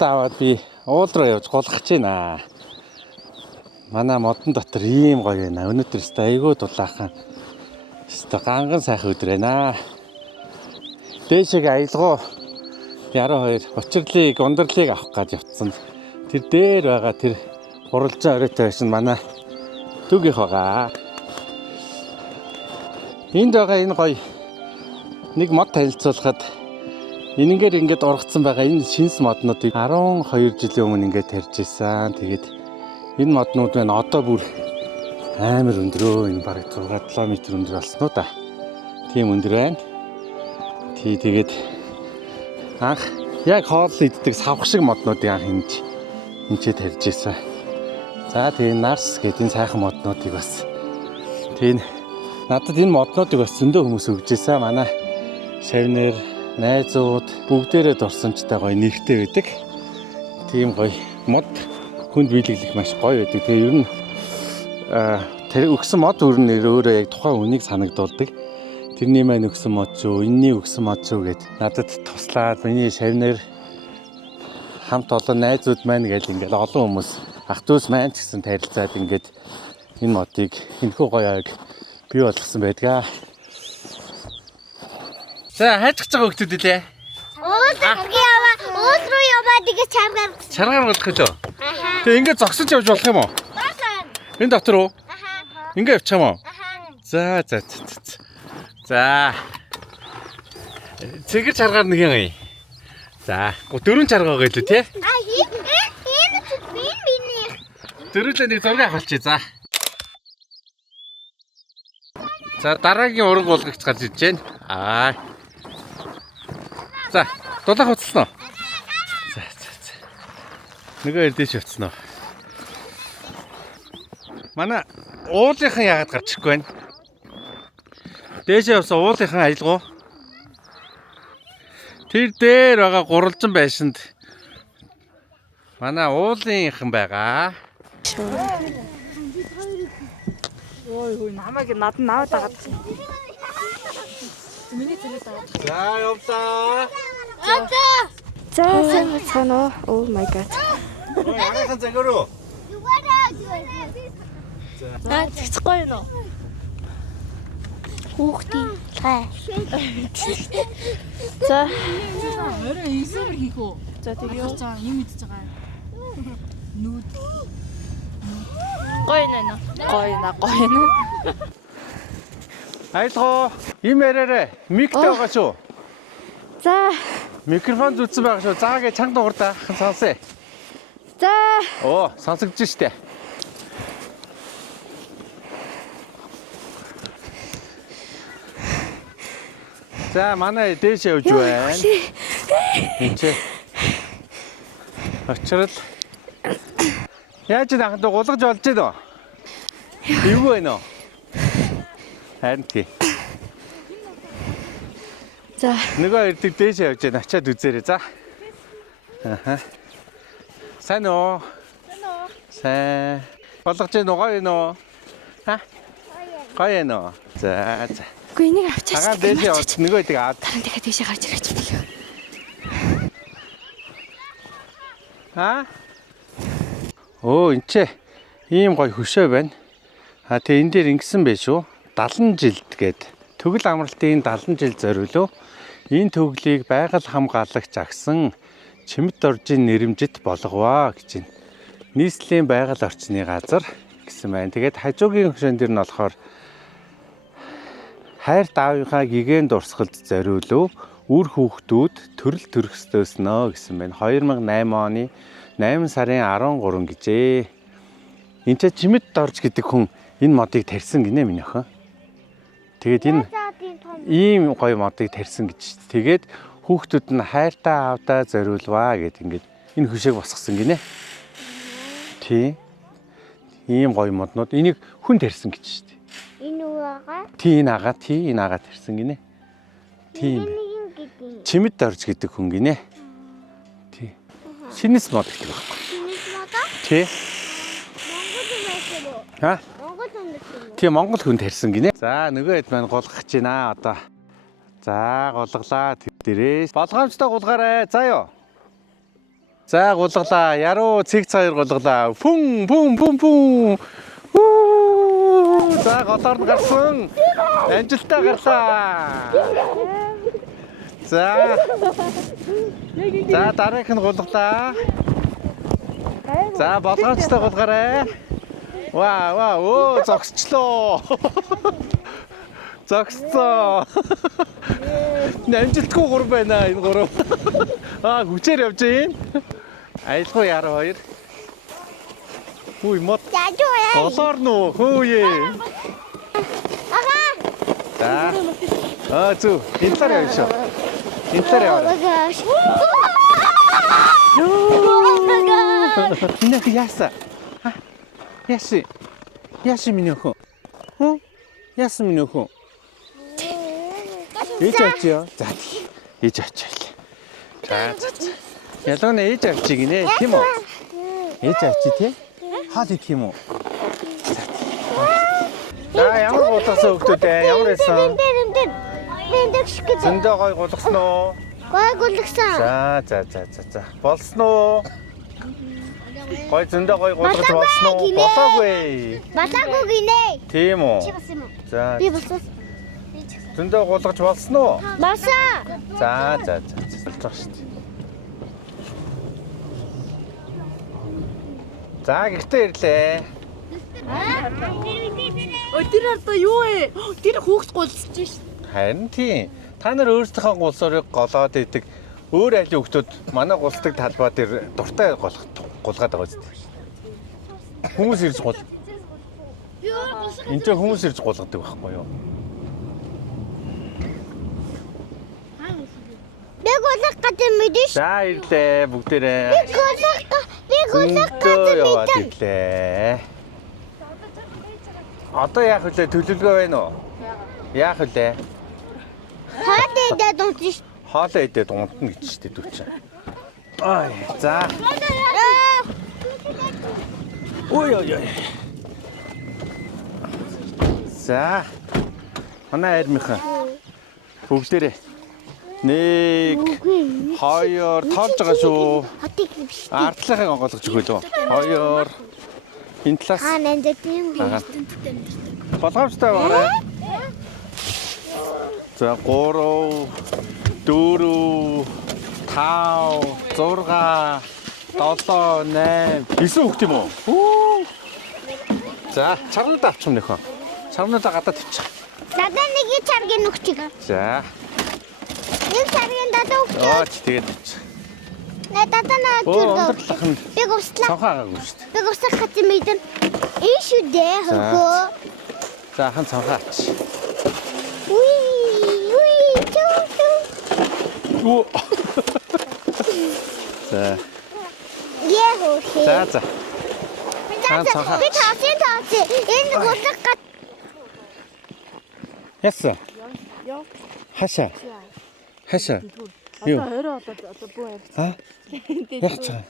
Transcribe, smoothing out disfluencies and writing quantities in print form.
модуудаа аваад би уул руу явж голгож байна. Манай модон дотор ийм гоё байна. Өнөөдөр өстө айгүй дулаахан. Өстө ганган сайхан өдөр байна. Дээшээ аялгуу 12 учирлыг, ундралыг авах гэж явцсан. Тэр дээр байгаа тэр хуралжаа оройтой байсан манай түгийнх байгаа. Энд байгаа энэ гоё нэг мод танилцуулахад энэнгээр ингээд ургацсан байгаа энэ шинс моднуудыг 12 жилийн өмнө ингээд тарьж исэн. Тэгээд энэ моднууд байна одоо бүр амар өндрөө энэ бараг 6-7 м өндөр болсон уу да. Тийм өндөр байна. Тэгээд анх яг хоол иддэг савх шиг моднуудыг анх энэчээ тарьж исэн. За тэгээд нарс гэдэг энэ сайхан моднуудыг бас тэгээд надад энэ моднуудыг бас зөндөө хүмүүс өгч исэн. Манай шавнер, найзууд бүгдээрээ дурсамжтай гоё нэртэй байдаг. Тийм гоё мод хүнд биелэх маш гоё байдаг. Тэгээ ер нь тэр өгсөн мод өрнөр өөрөө яг тухайн үнийг санагдуулдаг. Тэрний маань өгсөн мод шүү, энэний өгсөн мод шүү гэд надад туслаад миний шавнер хамт олон найзууд маань гэл ингээд олон хүмүүс ах дүүс маань ч гэсэн тарилцаад ингээд энэ модыг энэхүү гоёг бий болгосон байдгаа. За хайж байгаа хүмүүс үлээ. Уул руу яваад игээ чаргаар. Чаргаар болох лөө. Тэгээ ингээд зогсож явж болох юм уу? Энэ дотор уу? Ингээд явчих юм уу? За. За. Цэгэр чаргаар нэг юм. За, дөрвөн чаргаа байгаа илүү тий? Дөрвөлээ нэг зураг авалчи. За. За, дараагийн ураг болгогч гарч иж байна. За, дулаах уцсан уу? За. Нөгөө эрдэж явцсан уу? Манай уулынхан яагаад гарч ирэхгүй байна? Дээшээ явсан уулынхан аялгуу. Тэр дээр байгаа гурвалжин байшинд манай уулынхан байгаа. Ой, намайг надад наваад агаад. Миний зэрэг аваад. За, явлаа. За, сайн байна уу? Oh my god. Яахан загөрөө. Тэгчихгүй юу нөө? Хүүхдийн гай. За, орой эсвэр хийх үү? за тэгээ юу? За юм идэж байгаа. Нүүд. Гоё нэ. Гоё. Айлгоо, им яраарэ. Миктэй байгаа шүү. За, Микрофон зүтсэн байгаа шүү. Заагээ чанга дуурдаа. Сонсъё. за. Оо, сонсогдож штэ. За, манай дээш явж байна. Энд очрол. Яаж наханд гулгаж болж байна уу? Юу вэ нөө? Харин тий. За. Нөгөө ирдэг дээш явж байна. Ачаад үзээрэй. За. Аха. Сайн уу? Сайн. Болгож байна уу? Гоё нөө? Ха? Гоё нөө. За. Үгүй энийг авчаач. Агаа дээш явж нөгөө идэг аа. Дараа нь дахиад тийшээ гарч ирэх юм билүү? Аа? Оо, энэ ч ийм гоё хөшөө байна. Тэгээ энэ дээр ингэсэн байх шүү. 70 жилд гээд төгөл амралтын 70 жил зориулөө энэ төглийг байгаль хамгаалагч агсан чимэд доржийн нэрэмжит болговаа гэж байна. Нийслэлийн байгаль орчны газар гэсэн байна. Тэгээд хажуугийн хөшөөнд дэр нь болохоор хайр даавынхаа гигэн дурсгалд зориулөө үр хүүхдүүд төрөл төрөхсдөөснөө гэсэн байна. 2008 оны 8 сарын 13 гэжээ. Энд ч чимэд дорж гэдэг хүн энэ модыг тарьсан гинэ минь охин. Тэгээд энэ ийм гоё модыг тарьсан гэж. Тэгээд хүүхдүүд нь хайртай аавдаа зориулваа гэд ингээд энэ хөшөөг босгосон гинэ. Тий. Ийм гоё моднууд энийг хүн тарьсан гэж шүү дээ. Энэ угаа. Тий энэ агаа тарьсан гинэ. Тийм. Чимэд дорж гэдэг хүн гинэ. Тий. Шинэс мод гэх юм байна. Шинэс модоо? Тий. Монгол юм байсан уу? Ха? Монгол хүн байсан уу? Тий, Монгол хүн тарьсан гинэ. За, нөгөө хэд маань голгох гэж байна одоо. За, голглаа тэр дээрээс. Болгоомжтой гулгаарай. За ёо. За гулглаа. Яруу цэг цагаар гулглаа. Пүн пүн пүн пүн. За голоор нь гарсан. Амжилттай гарлаа. За. За дараагийнх нь гулглаа. За болгоомжтой гулгаарай. Ваа, оо зогсчлоо. Зогсцоо. Амжилтгүй гур байна энэ гурав. Хүчээр явж байна. Аялгүй яруу хоёр. Үгүй мод. Голоор нуу. Хөөе. За. Зү. Энэ талаар явж шүү. Энэ талаар яваа. Нэх яса. Яси миний охин. Ясан миний охин. Ээж авчиё. За. Ээж авчиё. За. Ялгана ээж авчиг нэ тийм үү? Ээж авчи тий? Хаал идэх юм уу? За ямар гулгасан хөлтүүд ямар байсан? Зөндөө гой гулгасан уу? Гой гулгсан. За. Болсон уу? Гой зөндөө гой гулгаж болсон уу? Болоогүй. Батаагүй гинэ. Тийм үү? Чи басан юм уу? За. Би басан. Зөндөө гулгаж болсон уу? Басан. За. Болж байгаа шүү дээ. За гихтээ ирлээ. Тэр одоо юу вэ? Тэр хүүхд гулсаж шít. Харин тийм. Та нар өөрсдийнхөө гулсорыг голоод идэг. Өөр айлын хүүхдүүд манай гулсдаг талбай дээр дуртай гулгаад байгаа зү. Хүмүүс ирж гул. Энд ч хүмүүс ирж гулгадаг байхгүй юу? Би гулгах гэдэг мэдэн ш. За ирлээ бүгдээрээ. Би гулгах гэдэг яваад мэдэн. ирлээ. Одоо яах вэ? Төлөвлөгөө байна уу? Яах вэ? Хаад идээд унтж ш. Хоолоо идээд унтна гэж штэ дүүч. За. Ой. За. Манай армийнхан бүгдээрээ 1 2 тоолж байгаа шүү. Хотыг биш. Ардлахыг онгойлгож өгөө лөө. 2 энэ талаас Нандаа тийм. болгоомжтой байгаарай. За 3 4 5 6 7 8 9 хүүхд юм уу? За чарнуудаа авчих юм нөхөө. Чарнуудаа гадаад тавьчих. Надаа нэг чаргийн нүхчиг. За. Нэг чаргийн дадаа өгч. Тэгээд авчих. Надаа наа Өндөрлөх нь би гуслаа. цанхаагүй шүү дээ. Би гуслах гэдэг мэдэн. Энэ шүү дээ хөө. За хан цанхаа авч. Уй. Оо. За. Яа хөө. За. Би таасын. Энэ гуслах гад. Ясса. Хаша. Юу? Одоо орой одоо буу явж. Аа? Яг цаа.